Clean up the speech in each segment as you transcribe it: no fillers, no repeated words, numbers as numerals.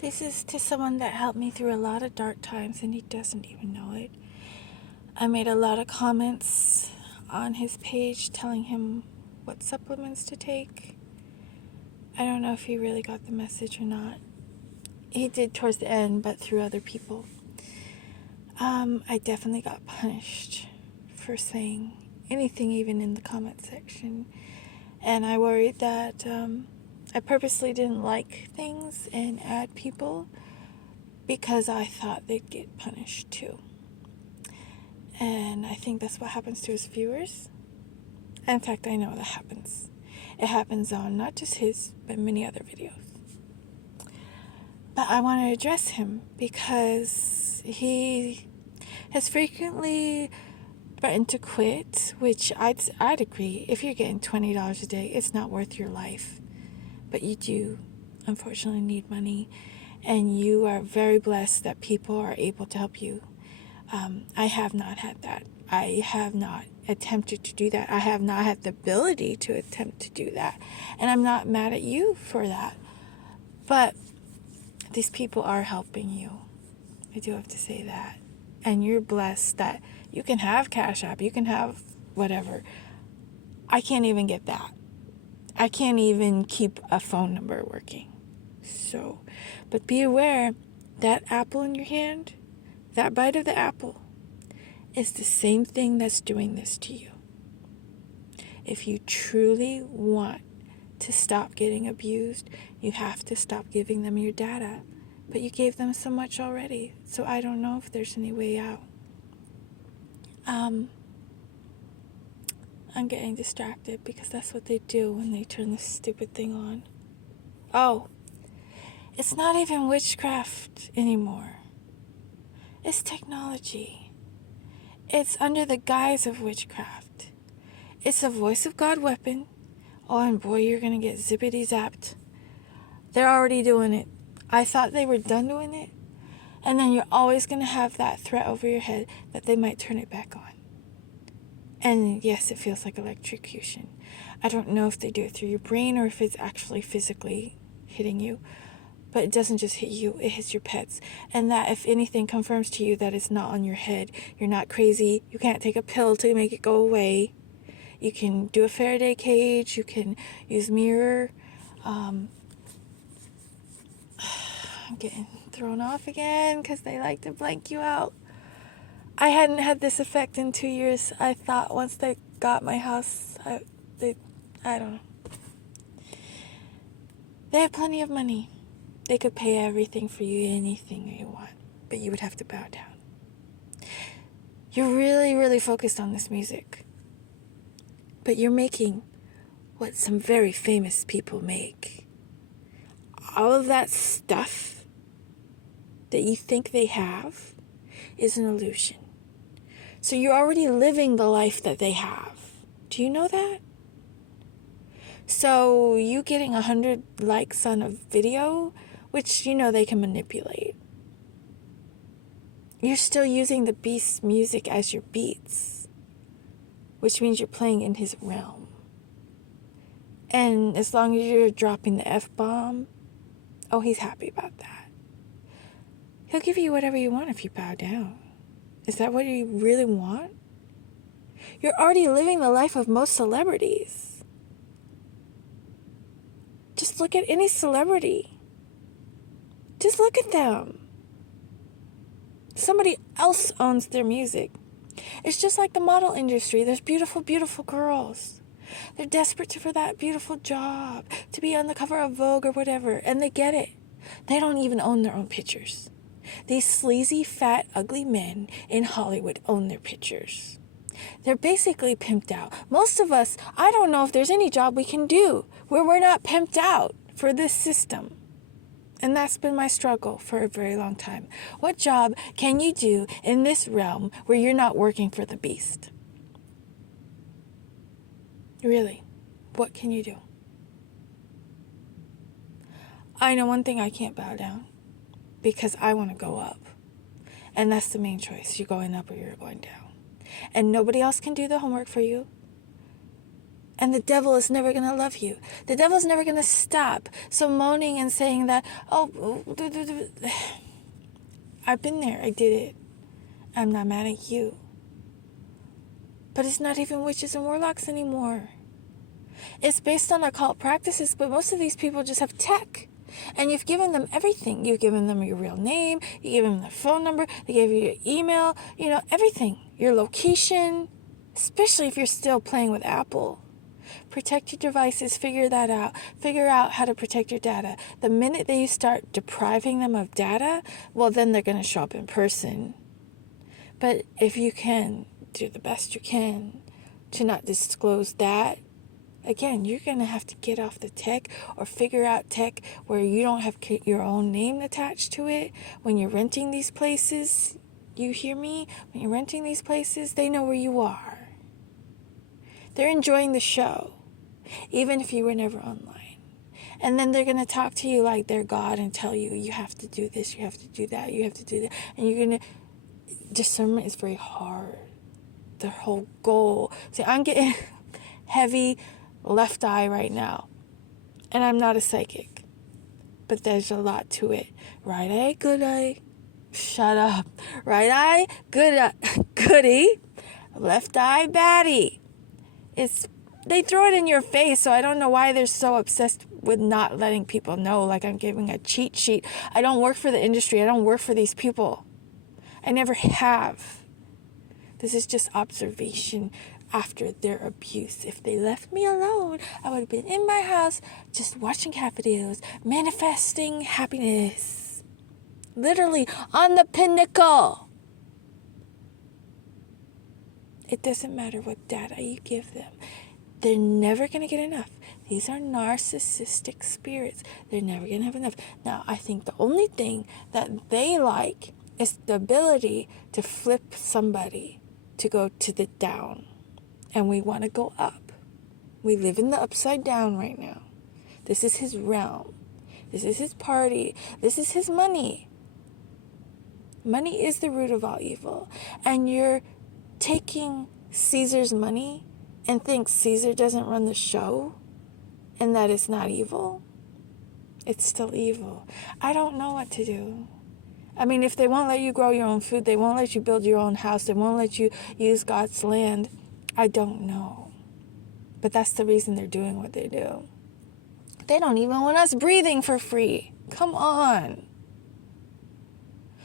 This is to someone that helped me through a lot of dark times and he doesn't even know it. I made a lot of comments on his page telling him what supplements to take. I don't know if he really got the message or not. He did towards the end, but through other people. I definitely got punished for saying anything, even in the comment section. And I worried that I purposely didn't like things and add people because I thought they'd get punished too. And I think that's what happens to his viewers. In fact, I know that happens. It happens on not just his, but many other videos. But I want to address him because he has frequently threatened to quit, which I'd agree. If you're getting $20 a day, it's not worth your life. But you do, unfortunately, need money. And you are very blessed that people are able to help you. I have not had that. I have not attempted to do that. I have not had the ability to attempt to do that. And I'm not mad at you for that. But these people are helping you. I do have to say that. And you're blessed that you can have Cash App. You can have whatever. I can't even get that. I can't even keep a phone number working. So, but be aware, that apple in your hand, that bite of the apple, is the same thing that's doing this to you. If you truly want to stop getting abused, you have to stop giving them your data. But you gave them so much already, so I don't know if there's any way out. I'm getting distracted because that's what they do when they turn this stupid thing on. Oh, it's not even witchcraft anymore. It's technology. It's under the guise of witchcraft. It's a voice of God weapon. Oh, and boy, you're going to get zippity-zapped. They're already doing it. I thought they were done doing it. And then you're always going to have that threat over your head that they might turn it back on. And yes, it feels like electrocution. I don't know if they do it through your brain or if it's actually physically hitting you. But it doesn't just hit you, it hits your pets. And that, if anything, confirms to you that it's not on your head. You're not crazy. You can't take a pill to make it go away. You can do a Faraday cage. You can use mirror. I'm getting thrown off again because they like to blank you out. I hadn't had this effect in 2 years. I thought once they got my house, I don't know. They have plenty of money. They could pay everything for you, anything you want, but you would have to bow down. You're really, really focused on this music, but you're making what some very famous people make. All of that stuff that you think they have is an illusion. So you're already living the life that they have. Do you know that? So you getting 100 likes on a video, which you know they can manipulate. You're still using the beast's music as your beats, which means you're playing in his realm. And as long as you're dropping the F-bomb, oh, he's happy about that. He'll give you whatever you want if you bow down. Is that what you really want? You're already living the life of most celebrities. Just look at any celebrity. Just look at them. Somebody else owns their music. It's just like the model industry. There's beautiful, beautiful girls. They're desperate for that beautiful job, to be on the cover of Vogue or whatever, and they get it. They don't even own their own pictures. These sleazy, fat, ugly men in Hollywood own their pictures. They're basically pimped out. Most of us, I don't know if there's any job we can do where we're not pimped out for this system. And that's been my struggle for a very long time. What job can you do in this realm where you're not working for the beast? Really, what can you do? I know one thing: I can't bow down because I want to go up. And that's the main choice. You're going up or you're going down. And nobody else can do the homework for you. And the devil is never going to love you. The devil's never going to stop. So moaning and saying that, I've been there. I did it. I'm not mad at you. But it's not even witches and warlocks anymore. It's based on occult practices, but most of these people just have tech. And you've given them everything. You've given them your real name. You give them their phone number. They gave you your email. Everything. Your location. Especially if you're still playing with Apple. Protect your devices. Figure that out. Figure out how to protect your data. The minute that you start depriving them of data, well, then they're going to show up in person. But if you can do the best you can to not disclose that, again, you're going to have to get off the tech or figure out tech where you don't have your own name attached to it. When you're renting these places, you hear me? When you're renting these places, they know where you are. They're enjoying the show, even if you were never online. And then they're going to talk to you like they're God and tell you, you have to do this, you have to do that, you have to do that. And you're going to, discernment is very hard. Their whole goal. See, I'm getting heavy left eye right now. And I'm not a psychic. But there's a lot to it. Right eye, good eye. Shut up. Right eye, goody. Left eye, baddie. They throw it in your face, so I don't know why they're so obsessed with not letting people know, like I'm giving a cheat sheet. I don't work for the industry. I don't work for these people. I never have. This is just observation after their abuse. If they left me alone, I would have been in my house just watching cat videos, manifesting happiness. Literally on the pinnacle. It doesn't matter what data you give them. They're never going to get enough. These are narcissistic spirits. They're never going to have enough. Now, I think the only thing that they like is the ability to flip somebody to go to the down. And we want to go up. We live in the upside down right now. This is his realm. This is his party. This is his money. Money is the root of all evil. And you're taking Caesar's money and think Caesar doesn't run the show and that it's not evil. It's still evil. I don't know what to do. I mean, if they won't let you grow your own food, they won't let you build your own house, they won't let you use God's land, I don't know. But that's the reason they're doing what they do. They don't even want us breathing for free. Come on.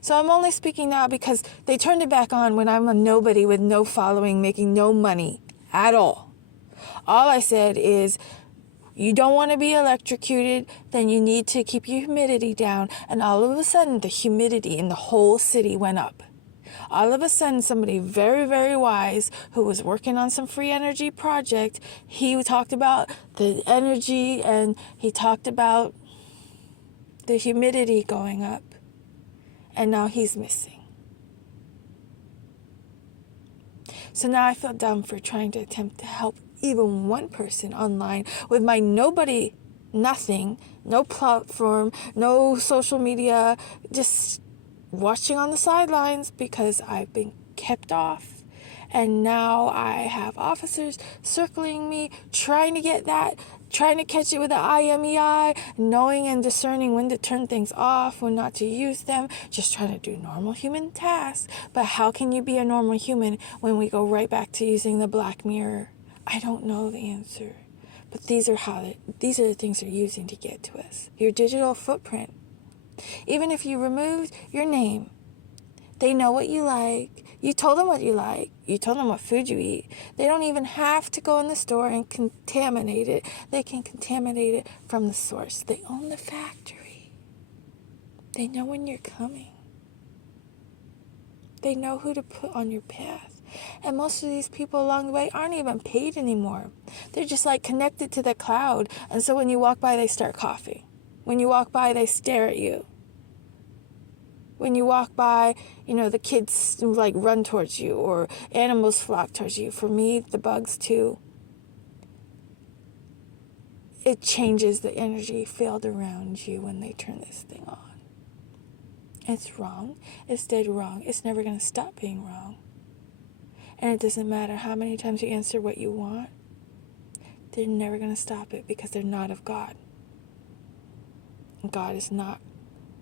So I'm only speaking now because they turned it back on when I'm a nobody with no following, making no money at all. All I said is, you don't want to be electrocuted, then you need to keep your humidity down. And all of a sudden, the humidity in the whole city went up. All of a sudden, somebody very, very wise who was working on some free energy project, he talked about the energy and he talked about the humidity going up. And now he's missing. So now I feel dumb for trying to attempt to help even one person online with my nobody, nothing, no platform, no social media, just watching on the sidelines because I've been kept off. And now I have officers circling me, trying to get that, trying to catch it with the IMEI, knowing and discerning when to turn things off, when not to use them, just trying to do normal human tasks. But how can you be a normal human when we go right back to using the black mirror? I don't know the answer. But these are the things they're using to get to us. Your digital footprint. Even if you removed your name, they know what you like. You told them what you like. You told them what food you eat. They don't even have to go in the store and contaminate it. They can contaminate it from the source. They own the factory. They know when you're coming. They know who to put on your path. And most of these people along the way aren't even paid anymore. They're just like connected to the cloud. And so when you walk by, they start coughing. When you walk by, they stare at you. When you walk by, the kids like run towards you or animals flock towards you. For me, the bugs too. It changes the energy field around you when they turn this thing on. It's wrong. It's dead wrong. It's never going to stop being wrong. And it doesn't matter how many times you answer what you want. they're never going to stop it because they're not of God. And God is not,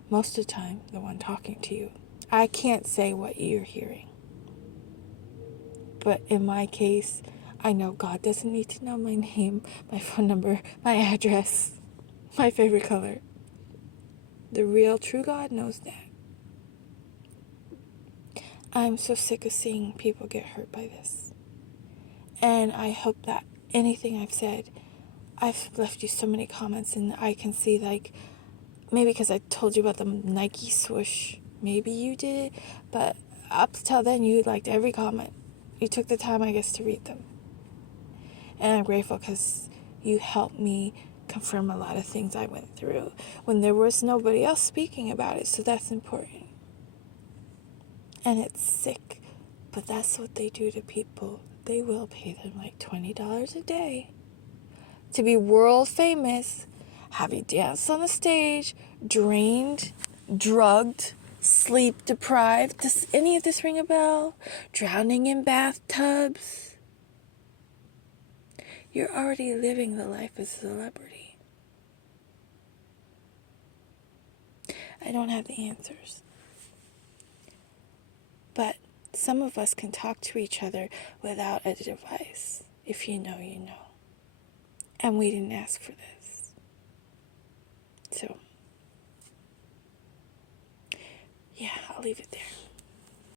most of the time, the one talking to you. I can't say what you're hearing. But in my case, I know God doesn't need to know my name, my phone number, my address, my favorite color. The real, true God knows that. I'm so sick of seeing people get hurt by this. And I hope that anything I've said, I've left you so many comments and I can see, like, maybe because I told you about the Nike swoosh, maybe you did, but up till then you liked every comment. You took the time, I guess, to read them. And I'm grateful because you helped me confirm a lot of things I went through when there was nobody else speaking about it, so that's important. And it's sick, but that's what they do to people. They will pay them like $20 a day to be world famous, have you dance on the stage, drained, drugged, sleep deprived. Does any of this ring a bell? Drowning in bathtubs. You're already living the life of a celebrity. I don't have the answers. But some of us can talk to each other without a device. If you know, you know. And we didn't ask for this. So, yeah, I'll leave it there.